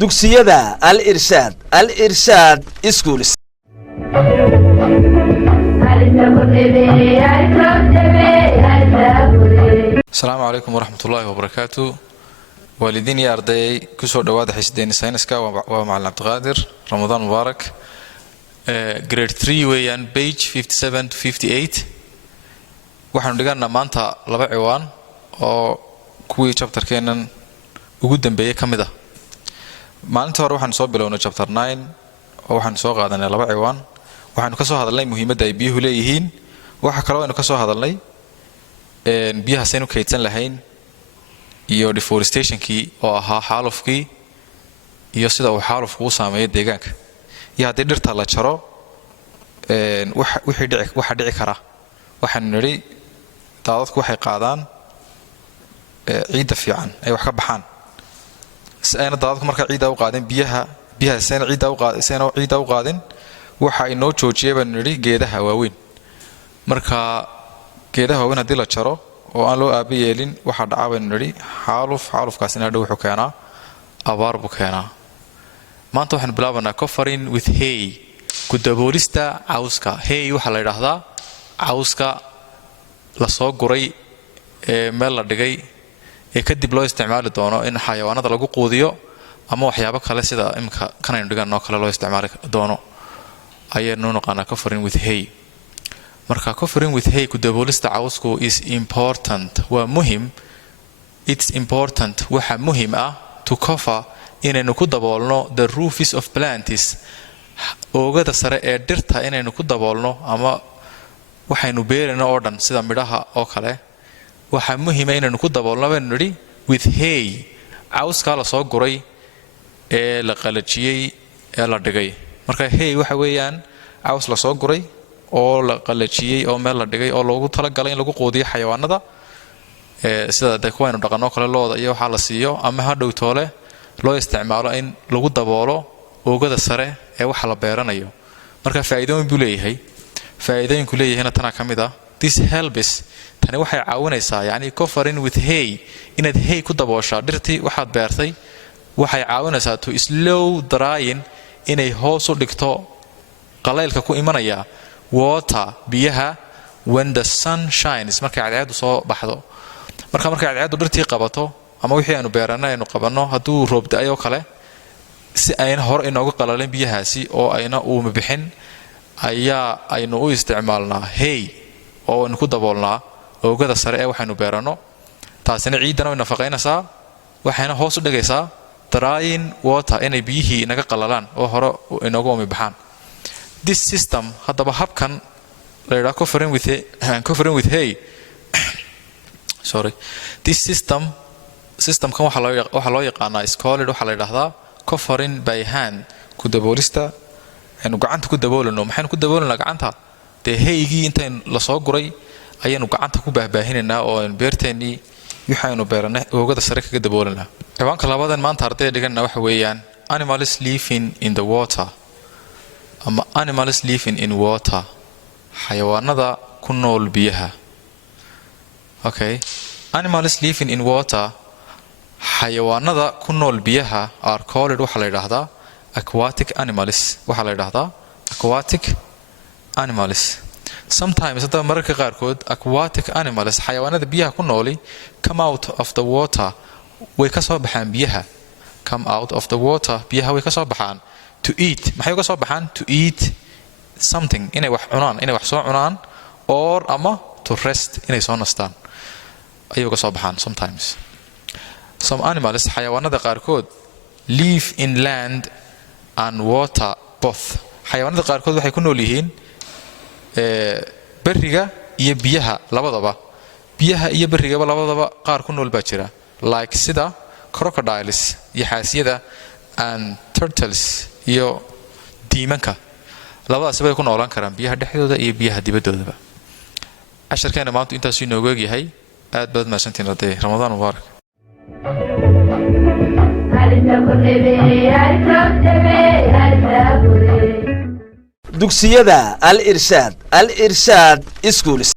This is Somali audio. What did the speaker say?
dugsiyada al irshaad schools السلام عليكم ورحمة الله وبركاته. والدين يا أردي كسر دواد حسدين ساينسكا ومعلم عبد القادر رمضان مبارك. grade 3 ويان page 57 to 58. waxaan dhiganaa maanta laba ciwaan oo kuwii chapter keenan ugu dambeeyay kamid ah. maalinta hore waxaan soo bilownay chapter 9 oo waxaan soo qaadanay laba ciwaan. waxaan ka soo hadalnay muhiimadda ay biyuhu leeyihiin. waxa kale oo aynu ka soo hadalnay biyaha saynu kaydsan lahayn iyo deforestation-kii oo ahaa xaalufkii iyo sida uu xaalufku u saameeyo deegaanka. iyo haddii dhirta la jaro waxa dhici kara waxaan nidhi daadadku waxay qaadaan ciidda fiican ay wax ka baxaan si ayna daadadku marka ciidda u qaadin biyaha sayna ciidda u qaadin waxa ay noo joojiyay baan nidhi geedaha waaweyn. marka geedaha waaweyn haddii la jaro oo aan loo aabi yeelin waxa dhaca baan nidhi xaalufkaasina hadhow wuxuu keenaa abaar buu keenaa. maanta waxaan bilaabanaa covering with hay ku daboolista cawska. hay waxaa la yidhaahdaa cawska la soo guray ee meel la dhigay ee kadib loo isticmaali doono in xayawaanada lagu quudiyo ama waxyaabo kale sida imka kanaynu dhiganoo kale loo isticmaali doono ayaynu naqaanaa covering with hay. marka covering with hay ku daboolista cawsku is important. waa muhim. it's important. waxa muhim ah to cover inaynu ku daboolno the roofs of plants oogada sare ee dhirta inaynu ku daboolno ama waxaynu beerayno oo dhan sida midhaha oo kale waxa muhiim ah inaynu ku daboolno baan nidhi with hay cawska la soo guray ee la qalajiyay ee la dhigay. marka hay waxa weeyaan caws la soo guray oo la qalajiyay oo meel la dhigay oo loogu talagalay in lagu quudiyo xayawaanada sida dadku dhaqano kale looda iyo waxa la siiyo ama hadhow toole loo isticmaalo in lagu daboolo oogada sare ee waxa la beeranayo. marka faa'iidooyin buu leeyahay. faa'iidooyinku leeyahayna tana kamid ah this helps tani waxay caawinaysaa yani covering with hay inaad hay ku dabooshaa dhirtii waxaad beertay waxay caawinaysaa to slow drying inay hoos u dhigto qaleylka ku imanaya water biyaha when the sun shines markay cadceedu soo baxdo. markay cadceedu dhirtii qabato ama wixii aanu beeranay aynu qabanno hadduu roob da'ayo kale si ayna hor inoogu qalalin biyahaasi oo ayna uuma bixin ayaa aynu u isticmaalnaa hay oo aynu ku daboolnaa oogada sare ee waxaynu beeranno. taasina ciidana way nafaqaynaysaa waxayna hoos u dhigaysaa drying water inay biyihii naga qalalaan oo hore inoogu uumi baxaan. this system haddaba habkan la yidhaha covering with hay sorry this systemkan waxaa loo yaqaanaa scholid waxaa la yidhaahdaa covering by hand ku daboolista aynu gacanta ku daboolino. maxaynu ku daboolinaa gacanta dee haygii intayn la soo guray ayaynu gacanta ku baahbaahinaynaa oo aynu beerteennii waxaynu beeranay oogada sare kaga daboolinaa. ciwaanka labadan maanta ardayda dhiganna waxa weeyaan animals living in the water ama animals living in water xayawaanada ku nool biyaha. okay animals living in water xayawaanada ku nool biyaha are called waxa la yidhaahdaa aquatic animals. waxa la yidhaahdaa aquatic animals. sometimes haddaba mararka qaarkood aquatic animals xayawaanada biyaha ku nooli come out of the water way ka soo baxaan biyaha. come out of the water biyaha way ka soo baxaan to eat. maxay uga soo baxaan to eat something inay wax cunaan inay wax soo cunaan or ama to rest inay soo nastaan ayay uga soo baxaan. sometimes some animals xayawaanada qaarkood live in land and water both. xayawaanada qaarkood waxay ku nool yihiin bariga iyo biyaha labadaba. biyaha iyo barigaba labadaba qaar ku nool baa jira like sida crocodiles iyo xaasiyada and turtles iyo diimanka labadaas bay ku noolaan karaan biyaha dhexdooda iyo biyaha dibadoodaba. casharkeena maanta intaas inoogu egyahay. aad baad mahadsantiin arday. ramadaan mubaarak. dugsiyada al irshaad schools